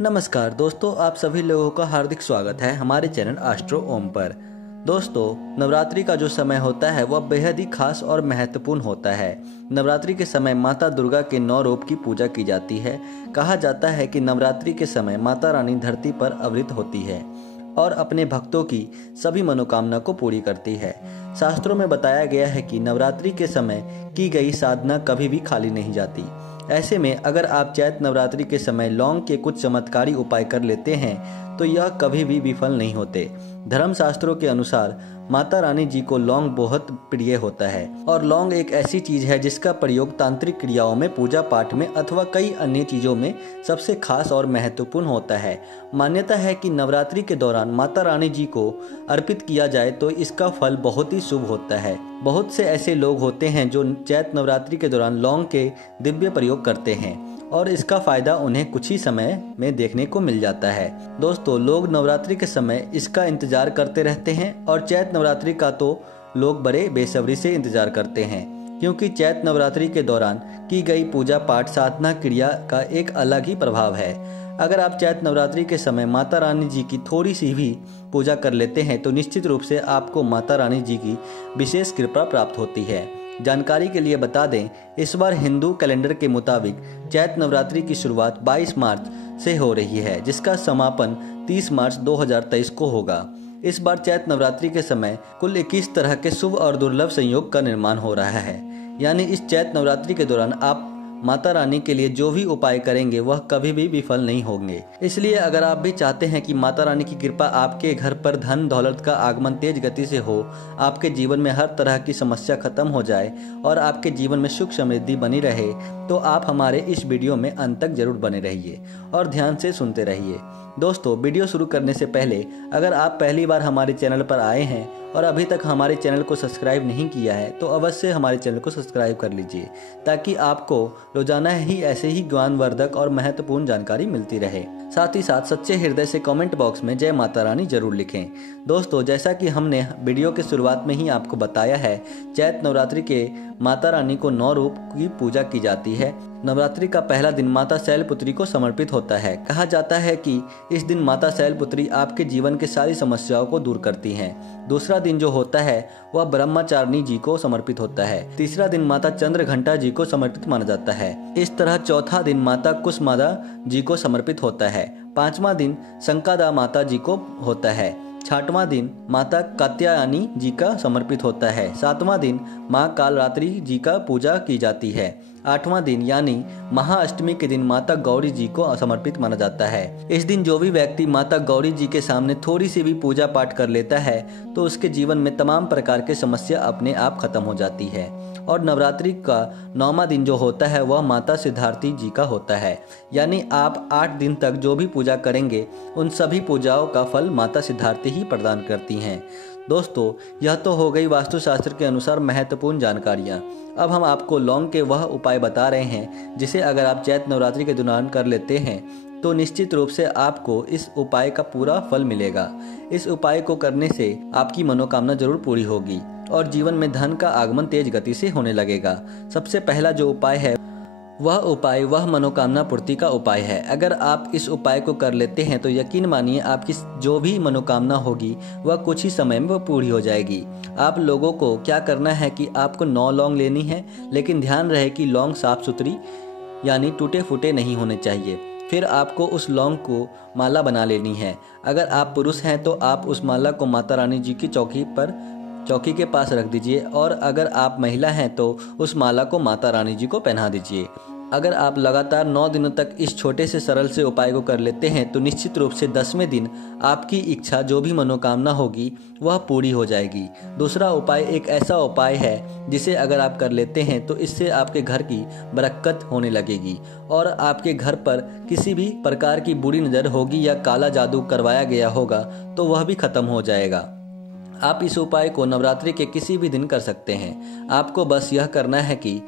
नमस्कार दोस्तों, आप सभी लोगों का हार्दिक स्वागत है हमारे चैनल एस्ट्रो ओम पर। दोस्तों, नवरात्रि का जो समय होता है वह बेहद ही खास और महत्वपूर्ण होता है। नवरात्रि के समय माता दुर्गा के 9 रूप की पूजा की जाती है। कहा जाता है कि नवरात्रि के समय माता रानी धरती पर अवतरित होती है और अपने भक्तों की सभी मनोकामना को पूरी करती है। शास्त्रों में बताया गया है कि नवरात्रि के समय की गई साधना कभी भी खाली नहीं जाती। ऐसे में अगर आप चैत नवरात्रि के समय लौंग के कुछ चमत्कारी उपाय कर लेते हैं तो यह कभी भी विफल नहीं होते। धर्मशास्त्रों के अनुसार माता रानी जी को लौंग बहुत प्रिय होता है और लौंग एक ऐसी चीज है जिसका प्रयोग तांत्रिक क्रियाओं में, पूजा पाठ में अथवा कई अन्य चीजों में सबसे खास और महत्वपूर्ण होता है। मान्यता है कि नवरात्रि के दौरान माता रानी जी को अर्पित किया जाए तो इसका फल बहुत ही शुभ होता है। बहुत से ऐसे लोग होते हैं जो चैत नवरात्रि के दौरान लौंग के दिव्य प्रयोग करते हैं और इसका फायदा उन्हें कुछ ही समय में देखने को मिल जाता है। दोस्तों, लोग नवरात्रि के समय इसका इंतजार करते रहते हैं और चैत नवरात्रि का तो लोग बड़े बेसब्री से इंतजार करते हैं, क्योंकि चैत नवरात्रि के दौरान की गई पूजा पाठ साधना क्रिया का एक अलग ही प्रभाव है। अगर आप चैत नवरात्रि के समय माता रानी जी की थोड़ी सी भी पूजा कर लेते हैं तो निश्चित रूप से आपको माता रानी जी की विशेष कृपा प्राप्त होती है। जानकारी के लिए बता दें, इस बार हिंदू कैलेंडर के मुताबिक चैत नवरात्रि की शुरुआत 22 मार्च से हो रही है, जिसका समापन 30 मार्च 2023 को होगा। इस बार चैत नवरात्रि के समय कुल 21 तरह के शुभ और दुर्लभ संयोग का निर्माण हो रहा है। यानी इस चैत नवरात्रि के दौरान आप माता रानी के लिए जो भी उपाय करेंगे वह कभी भी विफल नहीं होंगे। इसलिए अगर आप भी चाहते हैं कि माता रानी की कृपा आपके घर पर धन दौलत का आगमन तेज गति से हो, आपके जीवन में हर तरह की समस्या खत्म हो जाए और आपके जीवन में सुख समृद्धि बनी रहे, तो आप हमारे इस वीडियो में अंत तक जरूर बने रहिए और ध्यान से सुनते रहिए। दोस्तों, वीडियो शुरू करने से पहले अगर आप पहली बार हमारे चैनल पर आए हैं और अभी तक हमारे चैनल को सब्सक्राइब नहीं किया है तो अवश्य हमारे चैनल को सब्सक्राइब कर लीजिए, ताकि आपको रोजाना ही ऐसे ही ज्ञानवर्धक और महत्वपूर्ण जानकारी मिलती रहे। साथ ही साथ सच्चे हृदय से कमेंट बॉक्स में जय माता रानी जरूर लिखें। दोस्तों, जैसा कि हमने वीडियो के शुरुआत में ही आपको बताया है, चैत नवरात्रि के माता रानी को 9 रूप की पूजा की जाती है। नवरात्रि का पहला दिन माता शैलपुत्री को समर्पित होता है। कहा जाता है कि इस दिन माता शैलपुत्री आपके जीवन के सारी समस्याओं को दूर करती हैं। दूसरा दिन जो होता है वह ब्रह्मचारिणी जी को समर्पित होता है। तीसरा दिन माता चंद्रघंटा जी को समर्पित माना जाता है। इस तरह चौथा दिन माता कुसमादा जी को समर्पित होता है। पांचवा दिन संकादा माता जी को होता है। छठवां दिन माता कात्यायनी जी का समर्पित होता है। सातवां दिन माँ कालरात्रि जी का पूजा की जाती है। आठवां दिन यानी महाअष्टमी के दिन माता गौरी जी को समर्पित माना जाता है। इस दिन जो भी व्यक्ति माता गौरी जी के सामने थोड़ी सी भी पूजा पाठ कर लेता है तो उसके जीवन में तमाम प्रकार की समस्या अपने आप खत्म हो जाती है। और नवरात्रि का 9वां दिन जो होता है वह माता सिद्धार्थी जी का होता है। यानी आप 8 दिन तक जो भी पूजा करेंगे उन सभी पूजाओं का फल माता सिद्धार्थी ही प्रदान करती हैं। दोस्तों, यह तो हो गई वास्तुशास्त्र के अनुसार महत्वपूर्ण जानकारियाँ। अब हम आपको लौंग के वह उपाय बता रहे हैं जिसे अगर आप चैत नवरात्रि के दौरान कर लेते हैं तो निश्चित रूप से आपको इस उपाय का पूरा फल मिलेगा। इस उपाय को करने से आपकी मनोकामना जरूर पूरी होगी और जीवन में धन का आगमन तेज गति से होने लगेगा। सबसे पहला जो उपाय है वह मनोकामना पूर्ति का उपाय है। अगर आप इस उपाय को कर लेते हैं तो यकीन मानिए आपकी जो भी मनोकामना होगी वह कुछ ही समय में वह पूरी हो जाएगी। आप लोगों को क्या करना है कि आपको 9 लौंग लेनी है, लेकिन ध्यान रहे कि लौंग साफ सुथरी यानी टूटे फूटे नहीं होने चाहिए। फिर आपको उस लौंग को माला बना लेनी है। अगर आप पुरुष हैं तो आप उस माला को माता रानी जी की चौकी के पास रख दीजिए और अगर आप महिला हैं तो उस माला को माता रानी जी को पहना दीजिए। अगर आप लगातार 9 दिनों तक इस छोटे से सरल से उपाय को कर लेते हैं तो निश्चित रूप से 10वें दिन आपकी इच्छा जो भी मनोकामना होगी वह पूरी हो जाएगी। दूसरा उपाय एक ऐसा उपाय है जिसे अगर आप कर लेते हैं तो इससे आपके घर की बरकत होने लगेगी और आपके घर पर किसी भी प्रकार की बुरी नज़र होगी या काला जादू करवाया गया होगा तो वह भी खत्म हो जाएगा। आप इस उपाय को नवरात्रि के किसी भी दिन कर सकते हैं। आपको बस यह करना है कि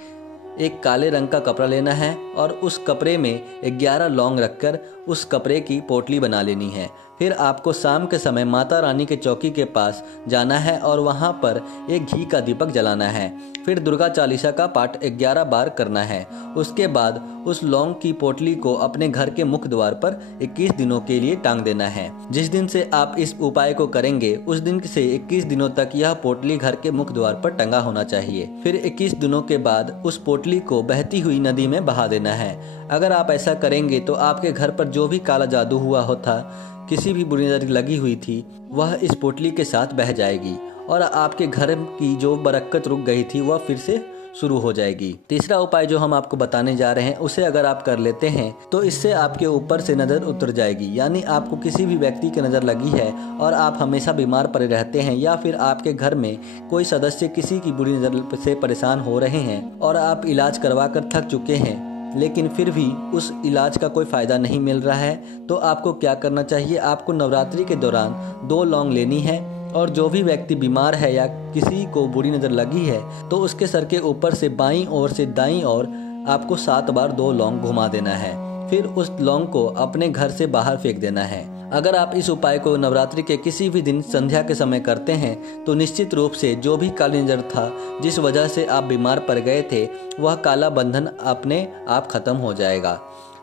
एक काले रंग का कपड़ा लेना है और उस कपड़े में 11 लौंग रखकर उस कपड़े की पोटली बना लेनी है। फिर आपको शाम के समय माता रानी के चौकी के पास जाना है और वहाँ पर एक घी का दीपक जलाना है। फिर दुर्गा चालीसा का पाठ 11 बार करना है। उसके बाद उस लौंग की पोटली को अपने घर के मुख्य द्वार पर 21 दिनों के लिए टांग देना है। जिस दिन से आप इस उपाय को करेंगे उस दिन से 21 दिनों तक यह पोटली घर के मुख्य द्वार पर टंगा होना चाहिए। फिर 21 दिनों के बाद उस पोटली को बहती हुई नदी में बहा देना है। अगर आप ऐसा करेंगे तो आपके घर पर जो भी काला जादू हुआ होता, किसी भी बुरी नजर लगी हुई थी, वह इस पोटली के साथ बह जाएगी और आपके घर की जो बरकत रुक गई थी वह फिर से शुरू हो जाएगी। तीसरा उपाय जो हम आपको बताने जा रहे हैं उसे अगर आप कर लेते हैं तो इससे आपके ऊपर से नज़र उतर जाएगी। यानी आपको किसी भी व्यक्ति की नज़र लगी है और आप हमेशा बीमार पड़े रहते हैं या फिर आपके घर में कोई सदस्य किसी की बुरी नज़र से परेशान हो रहे हैं और आप इलाज करवा कर थक चुके हैं लेकिन फिर भी उस इलाज का कोई फ़ायदा नहीं मिल रहा है, तो आपको क्या करना चाहिए? आपको नवरात्रि के दौरान 2 लौंग लेनी है और जो भी व्यक्ति बीमार है या किसी को बुरी नज़र लगी है तो उसके सर के ऊपर से बाईं ओर से दाईं ओर आपको 7 बार 2 लौंग घुमा देना है। फिर उस लौंग को अपने घर से बाहर फेंक देना है। अगर आप इस उपाय को नवरात्रि के किसी भी दिन संध्या के समय करते हैं तो निश्चित रूप से जो भी काली नज़र था, जिस वजह से आप बीमार पड़ गए थे, वह काला बंधन अपने आप खत्म हो जाएगा।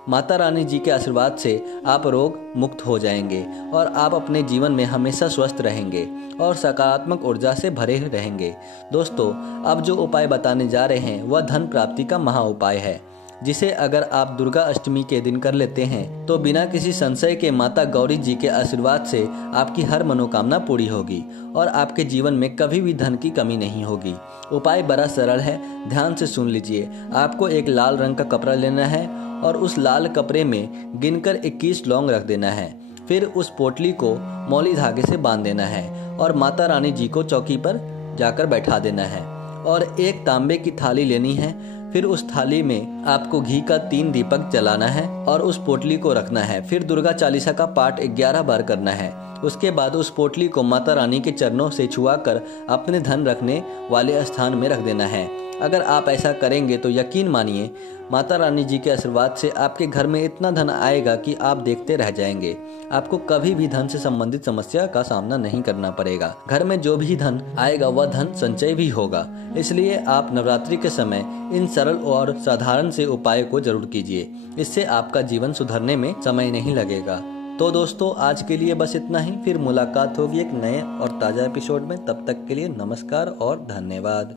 माता रानी जी के आशीर्वाद से आप रोग मुक्त हो जाएंगे और आप अपने जीवन में हमेशा स्वस्थ रहेंगे और सकारात्मक ऊर्जा से भरे रहेंगे। दोस्तों, अब जो उपाय बताने जा रहे हैं वह धन प्राप्ति का महा उपाय है, जिसे अगर आप दुर्गा अष्टमी के दिन कर लेते हैं तो बिना किसी संशय के माता गौरी जी के आशीर्वाद से आपकी हर मनोकामना पूरी होगी और आपके जीवन में कभी भी धन की कमी नहीं होगी। उपाय बड़ा सरल है, ध्यान से सुन लीजिए। आपको एक लाल रंग का कपड़ा लेना है और उस लाल कपड़े में गिनकर 21 लौंग रख देना है। फिर उस पोटली को मौली धागे से बांध देना है और माता रानी जी को चौकी पर जाकर बैठा देना है और एक तांबे की थाली लेनी है। फिर उस थाली में आपको घी का 3 दीपक जलाना है और उस पोटली को रखना है। फिर दुर्गा चालीसा का पाठ 11 बार करना है। उसके बाद उस पोटली को माता रानी के चरणों से छुआकर अपने धन रखने वाले स्थान में रख देना है। अगर आप ऐसा करेंगे तो यकीन मानिए माता रानी जी के आशीर्वाद से आपके घर में इतना धन आएगा कि आप देखते रह जाएंगे। आपको कभी भी धन से संबंधित समस्या का सामना नहीं करना पड़ेगा। घर में जो भी धन आएगा वह धन संचय भी होगा। इसलिए आप नवरात्रि के समय इन सरल और साधारण से उपाय को जरूर कीजिए। इससे आपका जीवन सुधरने में समय नहीं लगेगा। तो दोस्तों, आज के लिए बस इतना ही। फिर मुलाकात होगी एक नए और ताज़ा एपिसोड में। तब तक के लिए नमस्कार और धन्यवाद।